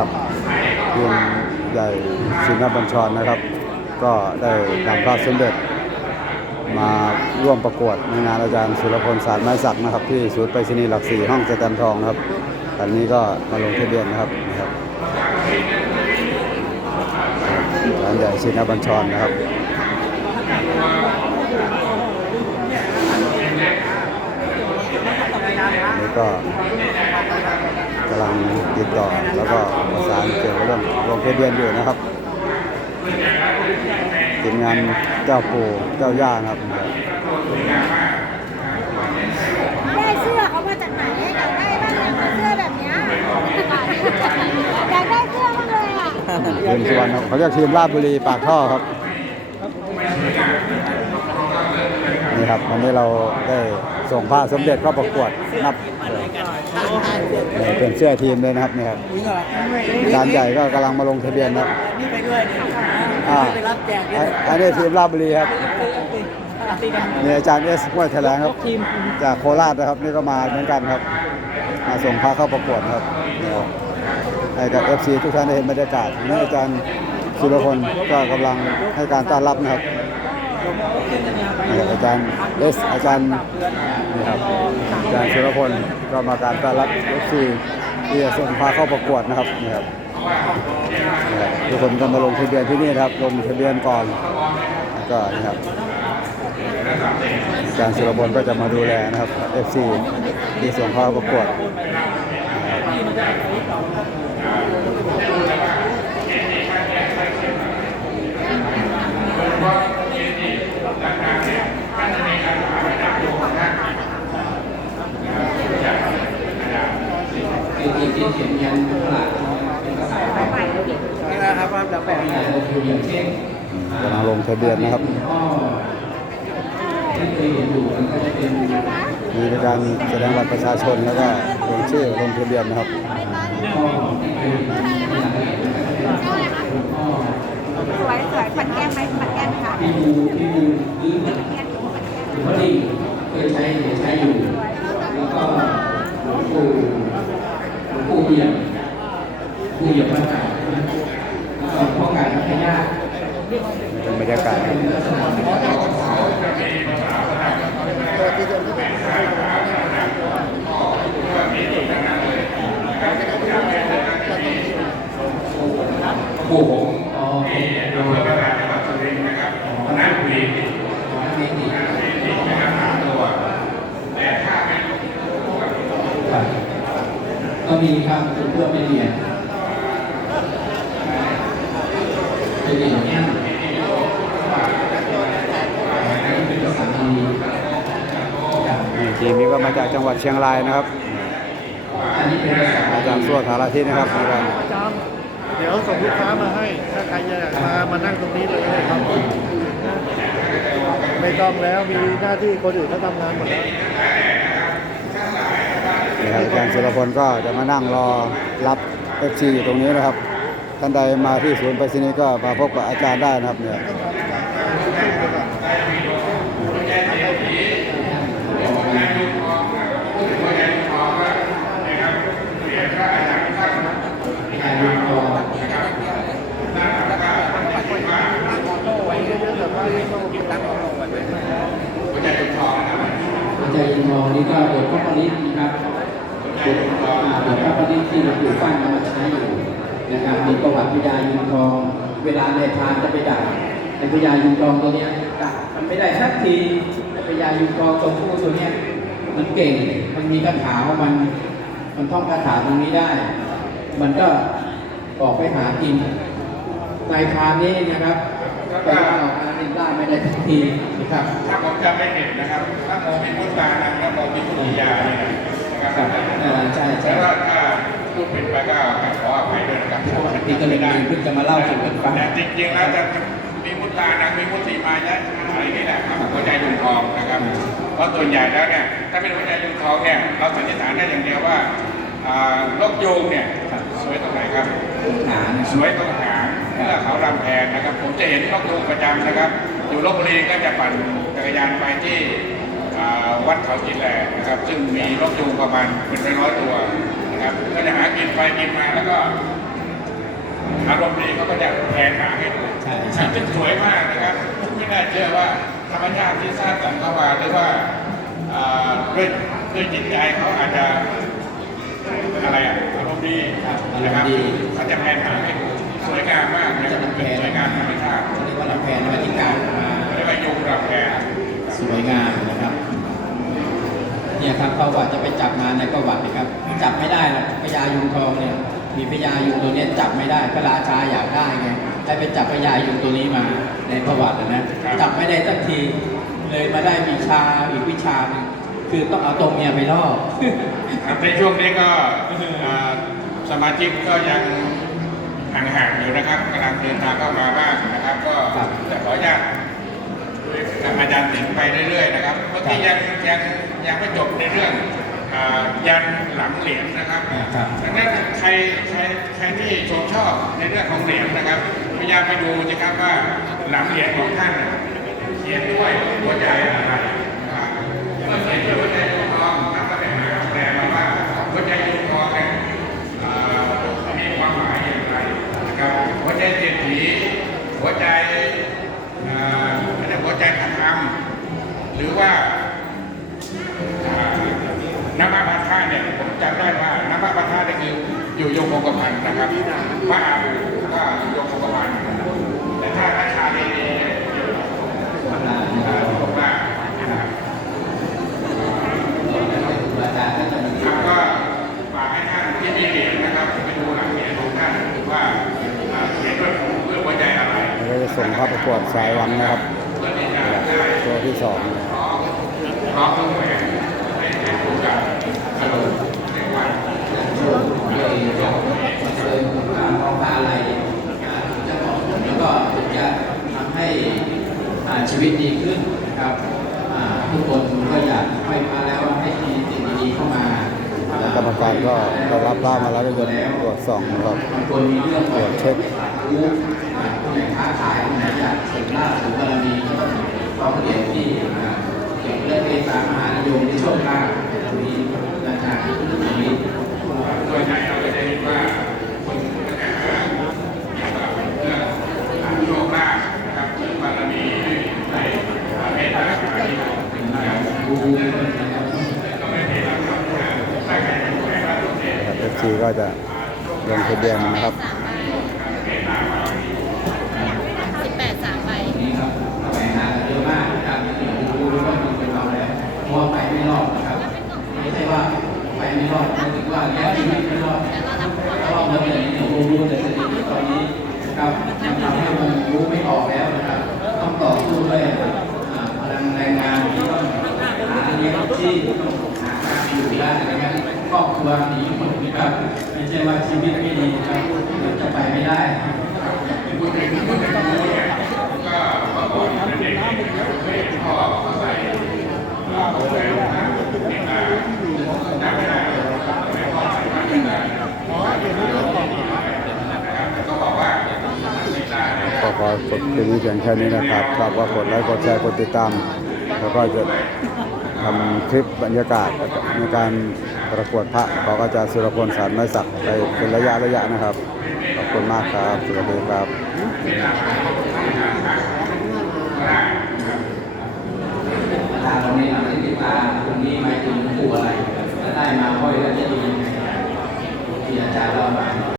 ครับทีมใหญ่ชินบัญชรนะครับ ก็ได้นำพระสมเด็จ มาร่วมประกวดในงานอาจารย์สุรพลสารไม้สักนะครับ ที่ศูนย์ไปรษณีย์หลักสี่ห้องสแตมป์ทองนะครับตอนนี้ก็มาลงทะเบียนนะครับนะครับร้านใหญ่ชินบัญชรนะครับนี่ก็ กำลังติดต่อแล้วก็ประสานเกี่ยวกับเรื่องลงทะเบียนอยู่นะครับทีมงานเจ้าปู่เจ้าย่านะครับได้เสื้อเขามาจากไหนอยากได้บ้างเลยเสื้อแบบเนี้ยอยากได้เสื้อมากเลยอะทีมสุวรรณครับเขาเรียกทีมราชบุรีปากท่อครับนี่ครับวันนี้เราได้ส่งผ้าสมเด็จเข้าประกวดนับนี่ เป็นเสื้อทีมเลยนะครับนี่ครับอาจารย์ใหญ่ก็กำลังมาลงทะเบียนนะครับนี่ไปด้วยนี่อ่าไปรับแจกอันอันนี้ทีมราชบุรีครับตีกันนี่อาจารย์เอสห้วยแถลงครับทีมจากโคราชนะครับนี่ก็มาเหมือนกันครับมาส่งพระเข้าประกวดครับนี่ครับให้กับ FC ทุกท่านได้เห็นบรรยากาศนี่อาจารย์สุรพลก็กำลังให้การต้อนรับนะครับนี่ครับอาจารย์เอสอาจารย์นี่ครับอา จารย์สุรพลก็มาการต้อนรับ FC ที่จะส่งพาเข้าประกวดนะครับนี่ครับทุกคนก็มาลงทะเบียนที่นี่นะครับ ลงทะเบียนก่อนแล้วก็นี่ครับอาจารย์สุรพลก็จะมาดูแลนะครับ FC ที่ส่งเข้าประกวด กำลังลงทะเบียนนะครับมีการแสดงบัตรประชาชนแล้วก็ลงชื่อลงทะเบียนนะครับ สวยสวยปัดแก้มไหมปัดแก้มไหมคะ ที่ดูที่ดูพื้นเนี่ยพอดีเคยใช้ใช้อยู่ แล้วก็หลวงปู่หลวงปู่เอี่ยมปู่เอี่ยมพระเจ้าแล้วก็พ่อการพระญาติ เป็นบรรยากาศครับปู่ผมอ๋อโดยพระราชวัตรสุรินทร์นะครับของคณะบุรีของนักเรียนอีกนะครับหาตัวแต่ถ้าไม่ก็มีครับเพื่อไปเรียนไปเรียนเนี่ยเป็นภาษาอังกฤษครับ นี่ ทีมนี้ก็มาจากจังหวัดเชียงรายนะครับอันนี้เป็นภาษามาจากสั่วธาราทิตนะครับในการประจำเดี๋ยวส่งลูกค้ามาให้ ถ้าใครอยากมา มานั่งตรงนี้เลยครับ ไม่ต้องแล้ว มีหน้าที่คนอื่นเขาทำงานหมดแล้วนี่ครับอาจารย์สุรพลก็จะมานั่งรอรับ FC อยู่ตรงนี้นะครับ ท่านใดมาที่ศูนย์ไปรษณีย์ก็มาพบกับอาจารย์ได้นะครับเนี่ยการวิเคราะห์หัวใจยินทองนี่ก็บทพระปริตนะครับบทอ่าบทพระปริตที่หลวงปู่ฟั่นนำมาใช้อยู่ นะครับมีประวัติพญายินทอง เวลาในพรานจะไปดักในพญายินทองตัวเนี้ยดักมันไม่ได้สักทีแต่พญายินทองตัวผู้ตัวเนี้ยมันเก่งมันมีคาถาของมันมันท่องคาถาตรงนี้ได้ มันก็ออกไปหากินนายพรานนี้นะครับไปล่าออกมาเล่นล่าไม่ได้ทักทีนะครับ ถ้าผมจำไม่ผิดนะครับ ถ้าโมมีพุทธานังและโมมีพุทธิยาเนี่ยนะครับครับเออใช่ใช่แต่ว่าถ้าพูดผิดไปก็ขออภัย ด้วยนะครับปกติก็เลยมีเพิ่งจะมาเล่าสู่กันฟังแต่จริงๆแล้วจะมีพุทธานังมีพุทธิมายะอะไรนี่แหละครับหัวใจดวงทองนะครับเพราะส่วนใหญ่แล้วเนี่ยถ้าเป็นหัวใจดวงทองเนี่ยเราสันนิษฐานได้อย่างเดียวว่าอ่านกยูงเนี่ยสวยตรงไหนครับหานะสวยตรงหางเมื่อเขารำแพนนะครับ ผมจะเห็นนกยูงประจำนะครับ อยู่ลบบุรีก็จะปั่นจักรยานไปที่อ่าวัดเขาจินแลนะครับ ซึ่งมีนกยูงประมาณเป็นร้อยๆตัวนะครับก็จะหากินไปกินมาแล้วก็ อารมณ์ดีเขาก็จะแผ่ขาให้ดูใช่ใช่ซึ่งสวยมากนะครับไม่น่าเชื่อว่าธรรมชาติที่สร้างสรรค์เข้ามาหรือว่าด้วยด้วยจิตใจเขาอาจจะอะไรอะอารมณ์ดีครับอารนะมครับณ์ดีเขาจะแผ่ขาให้ดูสวยงามมากนะครับเป็นสวยงามธรรมชาติเรียกว่าลำแพนนวัตการมาเรียกว่ายุงรับแผ่สวยงามนะครับเนี่ยครับประวัติจะไปจับมาในประวัตินะครับจับไม่ได้หรอกพญายุงทองเนี่ย มีพญายุงตัวเนี้ยจับไม่ได้พระราชาอยากได้ไงให้ไปจับพญายุงตัวนี้มาในประวัตินะจับไม่ได้สักทีเลยมาได้วิชาอีกวิชาหนึ่งคือต้องเอาตัวเมียไปล่อครับในช่วงนี้ก็อ่าสมาชิกก็ยังห่างๆอยู่นะครับกำลังเดินทางเข้ามาบ้างนะครับ ก็ครับจะขออนุญาตกับอาจารย์สิงห์ไปเรื่อยๆนะครับเมื่อกี้ยังยังยังไม่จบในเรื่องอ่า ยันหลังเหรียญนะครับอ่าครับดังนั้นใครใครใครที่ชมชอบในเรื่องของเหรียญนะครับ พยายามไปดูนะครับว่าหลังเหรียญของท่านน่ะเขียนด้วยหัวใจอะไรนะครับเมื่อเขียนด้วยหัวใจดวงทองนักแสดงแปลมาว่าหัวใจดวงทองเนี่ยอ่ามีความหมายอย่างไรนะครับหัวใจเศรษฐีหัวใจอ่าอะไรหัวใจพระธรรมหรือว่า น้ำพระพาธาตุเนี่ยผมจำได้ว่าน้ำพระพาธาตุเนี่ยคื ออยู่ยงคงกระพันนะครับพระอาบูก็อยู่ยงคงกระพันแต่ถ้าราชาเนรีเนี่ยอยู่ตรงหน้านะครับอาจารย์ก็จะมีครับก็ฝากให้ท่านที่มีเหรียญนะครับไปดูหลังเหรียญของท่านว่าอ่าเขียนด้วยเพื่อหัวใจอะไรเราจะส่งเข้าประกวดสายวังนะครับเพื่อที่จะได้ตัวที่สองนะพร้อมทุกแหวนให้ให้ถูกกับขนมในวัน เลยจะเสริมการร้องพาอะไรอ่าจะเหมาะสมแล้วก็จะทำให้อ่า ชีวิตดีขึ้นนะครับอ่าทุกคนก็อยากให้มาแล้วให้มีสิ่งดีๆเข้ามาแล้วกรรมการก็ได้รับร่างมาแล้วก็จะตรวจส่องนะครับบางคนมีเรื่องตรวจเช็ครู้อ่าผู้ไหนค้าขายผู้ไหนอยาก เอฟซีก็จะลงทะเบียนนะครับ สิบแปดสามใบ นี่ครับไปหากันเยอะมากนะครับดูรู้ว่ามีเป็นเราแล้วเพราะว่าไปไม่รอดนะครับไม่ใช่ว่าไปไม่รอดหมายถึงว่าแล้วชีวิตไม่รอดเพราะว่าเมื่อไหร่เนี่ยรู้รู้แต่สถิติตอนนี้นะครับมันทำให้มันรู้ไม่ออกแล้วนะครับ ต้องต่อสู้ด้วยอ่าพลังแรงงานที่ต้องหาเลี้ยงชีพต้องหาการ อยู่ได้นะครับครอบครัวหนีหมดนะครับไม่ใช่ว่าชีวิตไม่ดีนะครับมันจะไปไม่ได้พูดถึงพูดถึงผู้ใหญ่ก็เมื่อก่อนเป็นกๆพ่อเขาใหวนะเด็กมาจำไม่ได้ไม่พ่อใส่มาเป็นอะไรนะครับก็บอกว่าก็ขอกดคลิปนี้เพียงแค่นี้นะครับฝากว่ากดไลค์กดแชร์กดติดตาม แล้วก็จะ ทำคลิปบรรยากาศในการประกวดพระของอาจารย์สุรพลสารไม้สักไปเป็นระยะระยะนะครับ ขอบคุณมากครับสวัสดีครับตาตรงนี้หลังที่ติดตาตรงนี้หมายถึงปู่อะไรถ้าได้มาค่อยแล้วจะดียังไงที่อาจารย์เล่ามา